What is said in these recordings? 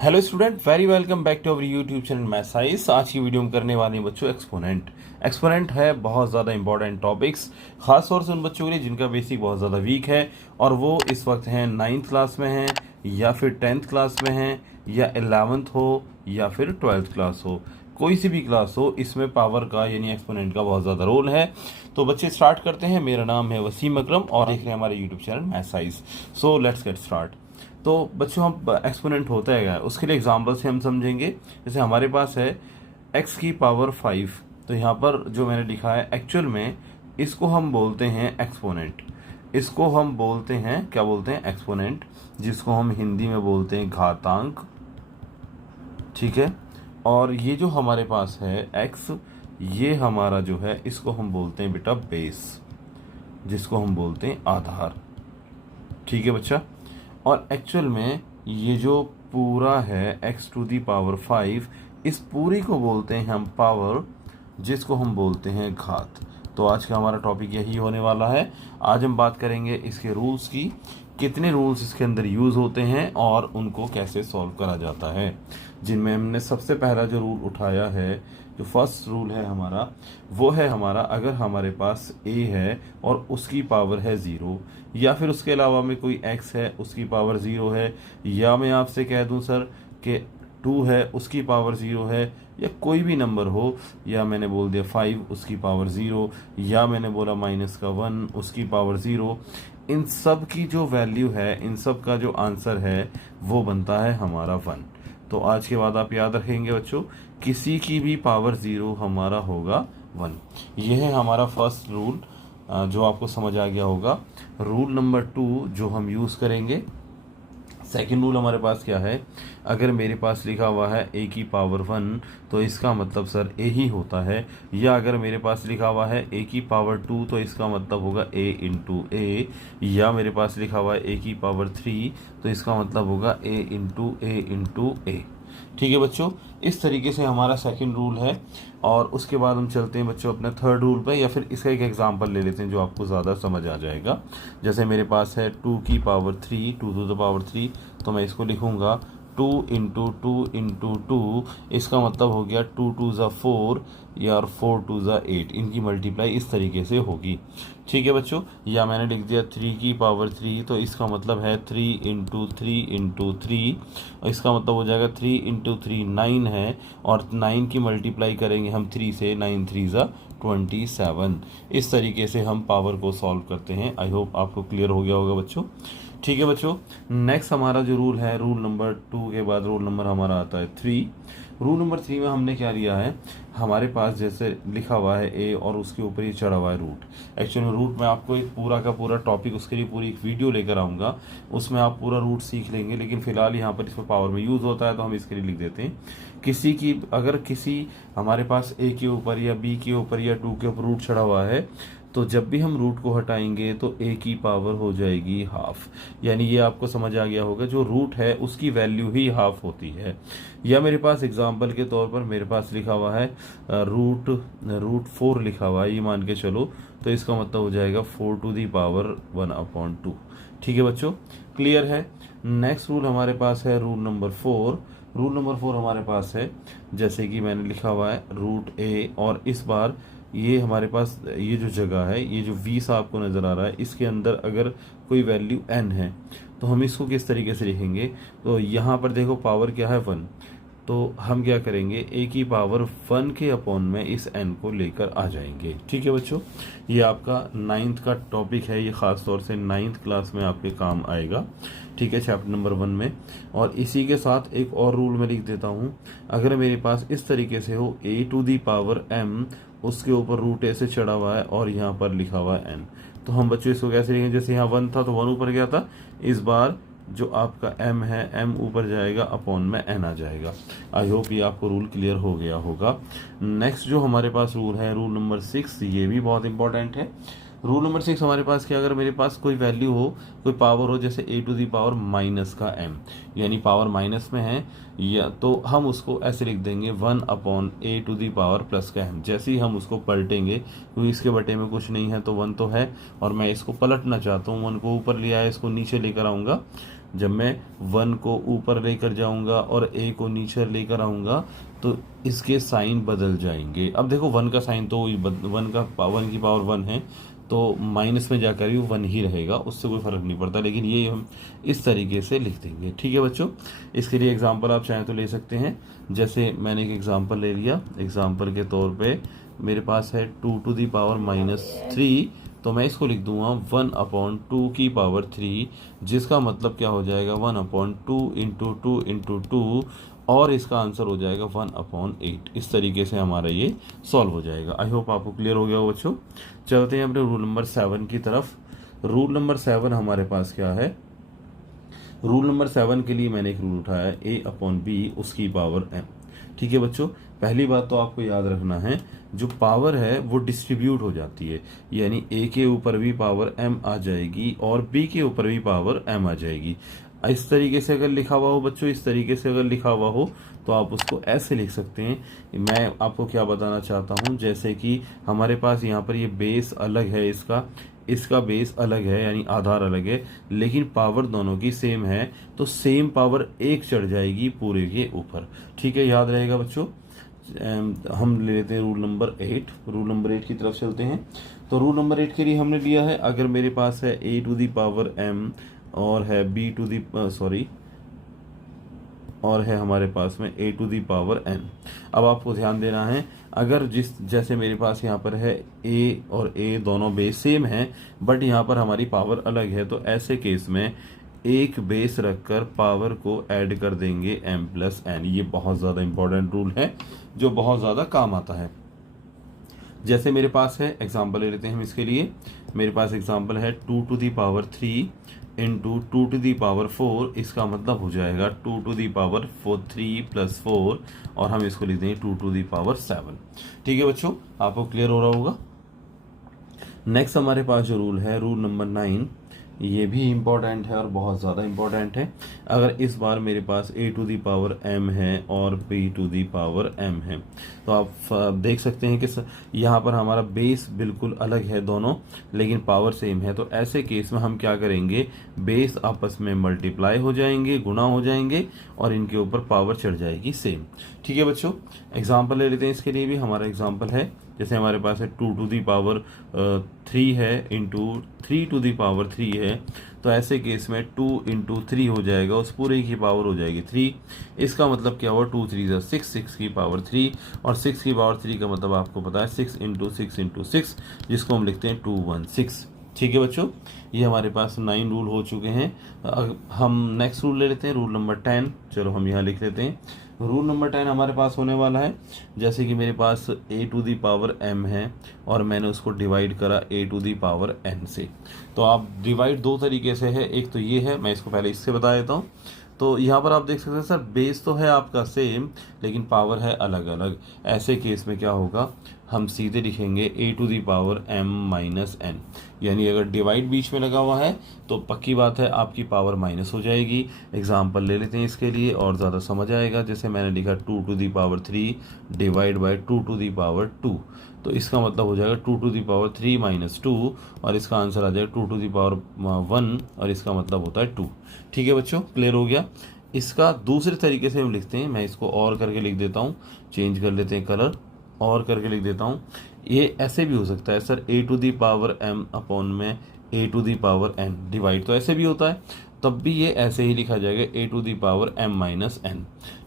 Hello student, very welcome back to our YouTube channel Mathsize. आज की video में करने वाले हैं बच्चों एक्सपोनेंट। एक्सपोनेंट है बहुत ज़्यादा इंपॉर्टेंट टॉपिक्स, खास तौर से उन बच्चों के लिए जिनका बेसिक बहुत ज़्यादा वीक है और वो इस वक्त हैं 9th क्लास में हैं या फिर 10th क्लास में हैं या 11th हो या फिर 12th क्लास हो, कोई सी भी क्लास हो, इसमें पावर का यानी एक्सपोनेंट का बहुत ज़्यादा रोल है। तो बच्चे स्टार्ट करते हैं। मेरा नाम है वसीम अकरम और देख रहे हैं हमारे YouTube channel Mathsize. So let's get start. तो बच्चों, हम एक्सपोनेंट होता है क्या, उसके लिए एग्जांपल से हम समझेंगे। जैसे हमारे पास है x की पावर 5, तो यहाँ पर जो मैंने लिखा है एक्चुअल में इसको हम बोलते हैं एक्सपोनेंट। इसको हम बोलते हैं, क्या बोलते हैं, एक्सपोनेंट, जिसको हम हिंदी में बोलते हैं घातांक। ठीक है। और ये जो हमारे पास है x, ये हमारा जो है इसको हम बोलते हैं बेटा बेस, जिसको हम बोलते हैं आधार। ठीक है बच्चा। और एक्चुअल में ये जो पूरा है x टू दी पावर 5, इस पूरी को बोलते हैं हम पावर, जिसको हम बोलते हैं घात। तो आज का हमारा टॉपिक यही होने वाला है। आज हम बात करेंगे इसके रूल्स की, कितने रूल्स इसके अंदर यूज़ होते हैं और उनको कैसे सॉल्व करा जाता है। जिनमें हमने सबसे पहला जो रूल उठाया है, जो फर्स्ट रूल है हमारा, वो है हमारा, अगर हमारे पास a है और उसकी पावर है 0, या फिर उसके अलावा में कोई x है उसकी पावर 0 है, या मैं आपसे कह दूं सर कि 2 है उसकी पावर 0 है, या कोई भी नंबर हो, या मैंने बोल दिया 5 उसकी पावर 0, या मैंने बोला -1 उसकी पावर 0, इन सब की जो वैल्यू है, इन सब का जो आंसर है वो बनता है हमारा 1। तो आज के बाद आप याद रखेंगे बच्चों, किसी की भी पावर 0 हमारा होगा 1। यह है हमारा फर्स्ट रूल, जो आपको समझ आ गया होगा। रूल नंबर 2 जो हम यूज़ करेंगे, सेकेंड रूल हमारे पास क्या है, अगर मेरे पास लिखा हुआ है a की पावर 1, तो इसका मतलब सर a ही होता है। या अगर मेरे पास लिखा हुआ है a की पावर 2, तो इसका मतलब होगा a इंटू a। या मेरे पास लिखा हुआ है a की पावर 3, तो इसका मतलब होगा a इंटू a। ठीक है बच्चों, इस तरीके से हमारा सेकंड रूल है। और उसके बाद हम चलते हैं बच्चों अपने थर्ड रूल पे, या फिर इसका एक एग्जांपल ले लेते हैं जो आपको ज़्यादा समझ आ जाएगा। जैसे मेरे पास है 2 की पावर 3, 2 टू द पावर 3, तो मैं इसको लिखूंगा 2 इंटू 2 इंटू 2। इसका मतलब हो गया 2 टू ज़ा 4 या 4 टू ज़ा 8, इनकी मल्टीप्लाई इस तरीके से होगी। ठीक है बच्चों। या मैंने लिख दिया 3 की पावर 3, तो इसका मतलब है 3 इंटू 3 इंटू 3। इसका मतलब हो जाएगा 3 इंटू 3 9 है, और 9 की मल्टीप्लाई करेंगे हम 3 से, 9 3 ज़ा 27। इस तरीके से हम पावर को सॉल्व करते हैं। आई होप आपको क्लियर हो गया होगा बच्चों। ठीक है बच्चों, नेक्स्ट हमारा जो रूल है, रूल नंबर 2 के बाद रूल नंबर हमारा आता है 3। रूल नंबर 3 में हमने क्या लिया है, हमारे पास जैसे लिखा हुआ है a और उसके ऊपर ही चढ़ा हुआ है रूट। एक्चुअली में रूट में आपको एक पूरा का पूरा टॉपिक, उसके लिए पूरी एक वीडियो लेकर आऊँगा, उसमें आप पूरा रूट सीख लेंगे। लेकिन फिलहाल यहाँ पर इसमें पावर में यूज़ होता है, तो हम इसके लिए लिख देते हैं। किसी की, अगर किसी हमारे पास a के ऊपर या b के ऊपर या 2 के ऊपर रूट चढ़ा हुआ है, तो जब भी हम रूट को हटाएंगे तो a की पावर हो जाएगी हाफ। यानी ये आपको समझ आ गया होगा, जो रूट है उसकी वैल्यू ही हाफ होती है। या मेरे पास एग्जांपल के तौर पर मेरे पास लिखा हुआ है रूट 4 लिखा हुआ है, ये मान के चलो, तो इसका मतलब हो जाएगा 4 टू दी पावर 1/2। ठीक है बच्चों, क्लियर है। नेक्स्ट रूल हमारे पास है रूल नंबर 4। रूल नंबर 4 हमारे पास है, जैसे कि मैंने लिखा हुआ है रूट a, और इस बार ये हमारे पास ये जो जगह है, ये जो 20 आपको नज़र आ रहा है, इसके अंदर अगर कोई वैल्यू n है, तो हम इसको किस तरीके से लिखेंगे। तो यहाँ पर देखो पावर क्या है 1, तो हम क्या करेंगे, a की पावर 1 के अपॉन में इस n को लेकर आ जाएंगे। ठीक है बच्चों, ये आपका 9th का टॉपिक है, ये ख़ास तौर से 9th क्लास में आपके काम आएगा। ठीक है, चैप्टर नंबर 1 में। और इसी के साथ एक और रूल मैं लिख देता हूँ, अगर मेरे पास इस तरीके से हो a to the power m, उसके ऊपर रूट a से चढ़ा हुआ है और यहाँ पर लिखा हुआ है n, तो हम बच्चों इसको कैसे लिखेंगे, जैसे यहाँ 1 था तो 1 ऊपर गया था, इस बार जो आपका m है, m ऊपर जाएगा, अपॉन में n आ जाएगा। आई होप ये आपको रूल क्लियर हो गया होगा। नेक्स्ट जो हमारे पास रूल है, रूल नंबर 6, ये भी बहुत इंपॉर्टेंट है। रूल नंबर 6 हमारे पास क्या, अगर मेरे पास कोई वैल्यू हो, कोई पावर हो, जैसे a to the power minus का m, यानी पावर माइनस में है, या तो हम उसको ऐसे लिख देंगे 1/a to the power plus का m। जैसे ही हम उसको पलटेंगे, क्योंकि इसके बटे में कुछ नहीं है, तो 1 तो है, और मैं इसको पलटना चाहता हूँ, 1 को ऊपर लिया है, इसको नीचे लेकर आऊँगा, जब मैं 1 को ऊपर लेकर जाऊंगा और a को नीचे लेकर आऊंगा तो इसके साइन बदल जाएंगे। अब देखो 1 का साइन तो 1 की पावर 1 है, तो माइनस में जाकर भी 1 ही रहेगा, उससे कोई फ़र्क नहीं पड़ता, लेकिन ये हम इस तरीके से लिख देंगे। ठीक है बच्चों, इसके लिए एग्जांपल आप चाहें तो ले सकते हैं। जैसे मैंने एक एग्जांपल ले लिया, एग्जांपल के तौर पे मेरे पास है 2⁻³ तो मैं इसको लिख दूंगा 1/2 जिसका मतलब क्या हो जाएगा 1/2 इंटू 2 इंटू 2 और इसका आंसर हो जाएगा 1/8। इस तरीके से हमारा ये सॉल्व हो जाएगा। आई होप आपको क्लियर हो गया हो बच्चों। चलते हैं अपने रूल नंबर 7 की तरफ। रूल नंबर 7 हमारे पास क्या है? रूल नंबर 7 के लिए मैंने एक रूल उठाया है a/b उसकी पावर m। ठीक है बच्चों, पहली बात तो आपको याद रखना है, जो पावर है वो डिस्ट्रीब्यूट हो जाती है, यानी a के ऊपर भी पावर m आ जाएगी और b के ऊपर भी पावर m आ जाएगी। इस तरीके से अगर लिखा हुआ हो बच्चों, इस तरीके से अगर लिखा हुआ हो तो आप उसको ऐसे लिख सकते हैं। मैं आपको क्या बताना चाहता हूँ, जैसे कि हमारे पास यहाँ पर ये बेस अलग है, इसका बेस अलग है यानी आधार अलग है, लेकिन पावर दोनों की सेम है, तो सेम पावर एक चढ़ जाएगी पूरे के ऊपर। ठीक है, याद रहेगा बच्चों। हम ले लेते हैं रूल नंबर 8। रूल नंबर 8 की तरफ चलते हैं। तो रूल नंबर 8 के लिए हमने लिया है, अगर मेरे पास है a⁻m और है और है हमारे पास में a⁻n। अब आपको ध्यान देना है, अगर जैसे मेरे पास यहाँ पर है a और a दोनों बेस सेम हैं, बट यहाँ पर हमारी पावर अलग है, तो ऐसे केस में एक बेस रखकर पावर को ऐड कर देंगे m+n। ये बहुत ज़्यादा इंपॉर्टेंट रूल है जो बहुत ज़्यादा काम आता है। जैसे मेरे पास है, एग्जाम्पल ले लेते हैं हम इसके लिए। मेरे पास एग्जाम्पल है 2⁻³ इंटू 2⁻4, इसका मतलब हो जाएगा 2⁻3 + 4 और हम इसको लिख देंगे 2⁻7। ठीक है बच्चों, आपको क्लियर हो रहा होगा। नेक्स्ट हमारे पास जो रूल है, रूल नंबर 9, ये भी इम्पॉर्टेंट है और बहुत ज़्यादा इम्पॉर्टेंट है। अगर इस बार मेरे पास a⁻m है और b⁻m है, तो आप देख सकते हैं कि यहाँ पर हमारा बेस बिल्कुल अलग है दोनों, लेकिन पावर सेम है। तो ऐसे केस में हम क्या करेंगे, बेस आपस में मल्टीप्लाई हो जाएंगे, गुणा हो जाएंगे और इनके ऊपर पावर चढ़ जाएगी सेम। ठीक है बच्चों, एग्जाम्पल ले लेते हैं इसके लिए भी। हमारा एग्जाम्पल है, जैसे हमारे पास है 2⁻3 है इंटू 3⁻3 है, तो ऐसे केस में 2 × 3 हो जाएगा, उस पूरे की पावर हो जाएगी 3। इसका मतलब क्या हुआ, 2 3 6, 6 की पावर 3, और 6 की पावर 3 का मतलब आपको पता है 6 × 6 × 6, जिसको हम लिखते हैं 216। ठीक है बच्चों, ये हमारे पास 9 रूल हो चुके हैं। हम नेक्स्ट रूल ले लेते हैं, रूल नंबर 10। चलो हम यहाँ लिख लेते हैं। रूल नंबर 10 हमारे पास होने वाला है, जैसे कि मेरे पास a⁻m है और मैंने उसको डिवाइड करा a⁻n से। तो आप डिवाइड दो तरीके से है, एक तो ये है, मैं इसको पहले इससे बता देता हूँ। तो यहाँ पर आप देख सकते हैं सर, बेस तो है आपका सेम लेकिन पावर है अलग अलग। ऐसे केस में क्या होगा, हम सीधे लिखेंगे a⁻m-n, यानी अगर डिवाइड बीच में लगा हुआ है तो पक्की बात है आपकी पावर माइनस हो जाएगी। एग्जाम्पल ले लेते हैं इसके लिए और ज़्यादा समझ आएगा। जैसे मैंने लिखा 2⁻3 डिवाइड बाई 2⁻2, तो इसका मतलब हो जाएगा 2⁻3 - 2 और इसका आंसर आ जाएगा 2⁻1 और इसका मतलब होता है 2। ठीक है बच्चों, क्लियर हो गया। इसका दूसरे तरीके से हम लिखते हैं, मैं इसको और करके लिख देता हूँ, चेंज कर लेते हैं कलर, और करके लिख देता हूँ। ये ऐसे भी हो सकता है सर, a⁻m अपॉन में a⁻n डिवाइड तो ऐसे भी होता है, तब भी ये ऐसे ही लिखा जाएगा a⁻m - n।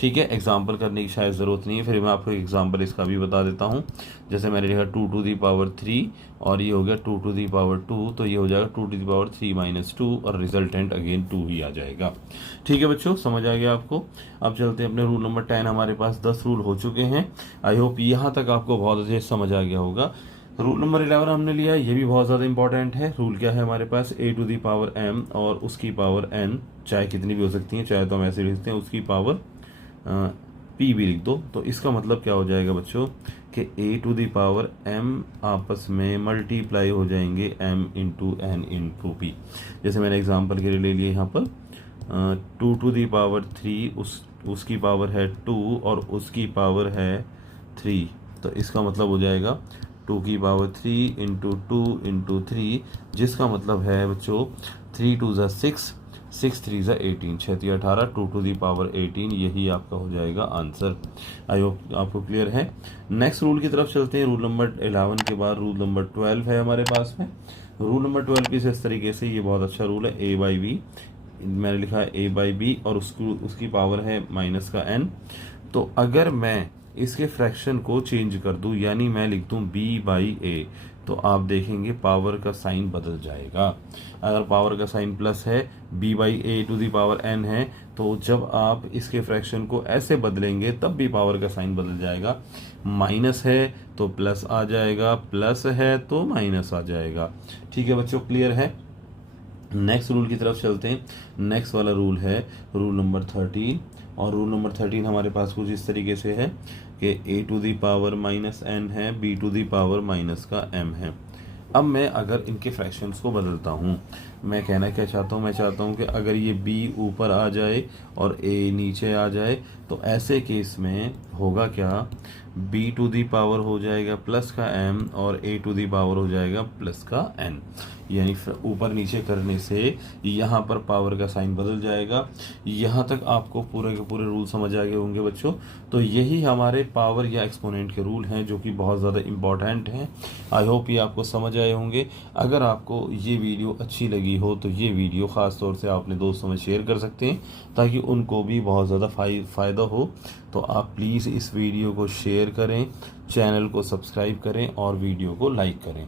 ठीक है, एग्जाम्पल करने की शायद ज़रूरत नहीं है, फिर मैं आपको एग्जाम्पल इसका भी बता देता हूँ। जैसे मैंने लिखा 2⁻3 और ये हो गया 2⁻2, तो ये हो जाएगा 2⁻3 - 2 और रिजल्टेंट अगेन 2 ही आ जाएगा। ठीक है बच्चों, समझ आ गया आपको। अब चलते हैं अपने रूल नंबर 10। हमारे पास 10 रूल हो चुके हैं। आई होप यहाँ तक आपको बहुत अच्छे समझ आ गया होगा। रूल नंबर 11 हमने लिया, ये भी बहुत ज़्यादा इंपॉर्टेंट है। रूल क्या है हमारे पास, a⁻m और उसकी पावर n, चाहे कितनी भी हो सकती है, चाहे तो हम ऐसे लिखते हैं उसकी पावर p भी लिख दो। तो इसका मतलब क्या हो जाएगा बच्चों कि a⁻m आपस में मल्टीप्लाई हो जाएंगे m × n × p। जैसे मैंने एग्जांपल के लिए ले लिया यहाँ पर 2⁻3 उसकी पावर है 2 और उसकी पावर है 3, तो इसका मतलब हो जाएगा 2⁻3 × 2 × 3, जिसका मतलब है बच्चों 3 × 2 = 6, 6 3 ज़ा 18, 6 3 18, 2 टू दी पावर 18, यही आपका हो जाएगा आंसर। आई होप आपको क्लियर है। नेक्स्ट रूल की तरफ चलते हैं। रूल नंबर 11 के बाद रूल नंबर 12 है हमारे पास में। रूल नंबर 12 इस तरीके से, ये बहुत अच्छा रूल है, ए बाई बी, मैंने लिखा है ए बाई बी और उसकी पावर है माइनस का n। तो अगर मैं इसके फ्रैक्शन को चेंज कर दूं, यानी मैं लिख दूं b बाई ए, तो आप देखेंगे पावर का साइन बदल जाएगा। अगर पावर का साइन प्लस है, b by A to the power n है, तो जब आप इसके फ्रैक्शन को ऐसे बदलेंगे तब भी पावर का साइन बदल जाएगा। माइनस है तो प्लस आ जाएगा, प्लस है तो माइनस आ जाएगा। ठीक है बच्चों, क्लियर है। नेक्स्ट रूल की तरफ चलते हैं। नेक्स्ट वाला रूल है रूल नंबर 13, और रूल नंबर 13 हमारे पास कुछ इस तरीके से है कि a to the power minus n है, b to the power minus का m है। अब मैं अगर इनके फ्रैक्शंस को बदलता हूँ, मैं कहना क्या चाहता हूँ, मैं चाहता हूँ कि अगर ये b ऊपर आ जाए और a नीचे आ जाए, तो ऐसे केस में होगा क्या, b टू दी पावर हो जाएगा प्लस का m और a टू दी पावर हो जाएगा प्लस का n। यानी ऊपर नीचे करने से यहाँ पर पावर का साइन बदल जाएगा। यहाँ तक आपको पूरे के पूरे रूल समझ आ गए होंगे बच्चों। तो यही हमारे पावर या एक्सपोनेंट के रूल हैं जो कि बहुत ज़्यादा इम्पॉर्टेंट हैं। आई होप ये आपको समझ आए होंगे। अगर आपको ये वीडियो अच्छी लगी हो तो ये वीडियो ख़ास तौर से आप अपने दोस्तों में शेयर कर सकते हैं ताकि उनको भी बहुत ज़्यादा फ़ायदा हो। तो आप प्लीज़ इस वीडियो को शेयर करें, चैनल को सब्सक्राइब करें और वीडियो को लाइक करें।